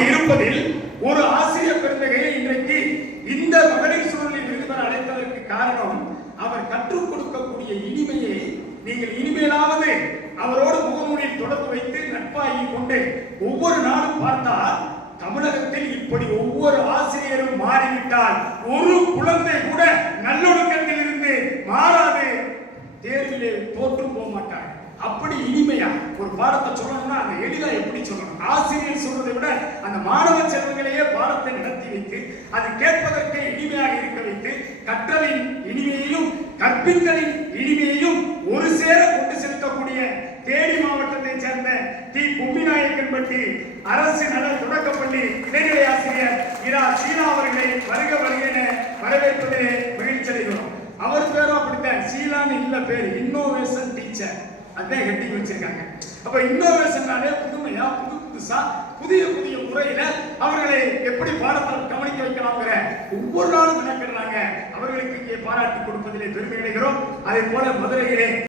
அப்படி இருப்பதில் ஒரு ஆசிரியர் பெருந்தகையை இன்றைக்கு இந்த மகளிர் சூழலில் விருதுபெற அழைத்ததற்கு காரணம் அவர் கற்றுக் கொடுக்கக்கூடிய இனிமையை நீங்கள் இனிமேலாவது அவரோடு முகநூலில் தொடர்பு வைத்து நட்பாகி கொண்டு ஒவ்வொரு நாளும் பார்த்தால் தமிழகத்தில் இப்படி ஒவ்வொரு ஆசிரியரும் மாறிவிட்டால் ஒரு குழந்தை கூட நல்லொழுக்கத்தில் இருந்து மாறாது தேர்விலே தோற்றும் போக மாட்டார் அப்படி இனிமை ஒரு பாடத்தை சொல்லணும்னா அந்த எளிதாக எப்படி சொல்லணும்? ஆசிரியர் சொல்றதை விட அந்த மாணவ செல்வங்களையே பாடத்தை நடத்தி வைத்து அது கேட்பதற்கே இனிமையாக இருக்க வைத்து கற்றலின் இனிமையையும் கற்பித்தலின் இனிமையையும் ஒரு சேர கொண்டு செலுத்தக்கூடிய தேனி மாவட்டத்தை சேர்ந்த டி. கும்பிநாயக்கன்பட்டி அரசு நல தொடக்கப்பள்ளி இடைநிலை ஆசிரியர் இரா. சீனா அவர்களை வருக வருக என வரவேற்பதிலே மகிழ்ச்சி அடைகிறோம் அவர் பேரும் அப்படித்தான். சீலான்னு இல்ல பேர். இன்னோவேஷன் அதுதான் ஹெட்டிங் வச்சிருக்காங்க. அப்ப இன்னோவேஷன்னாலே புதுமையா புது புதுசா புதிய புதிய முறையில அவர்களை எப்படி பாடத்தை கவனிக்க வைக்கலாம்ங்கிற ஒவ்வொரு நாளும் நினைக்கிறாங்க. அவர்களுக்கு இங்கே பாராட்டு கொடுப்பதிலே பெருமை அடைகிறோம். அதே போல மதுரையிலே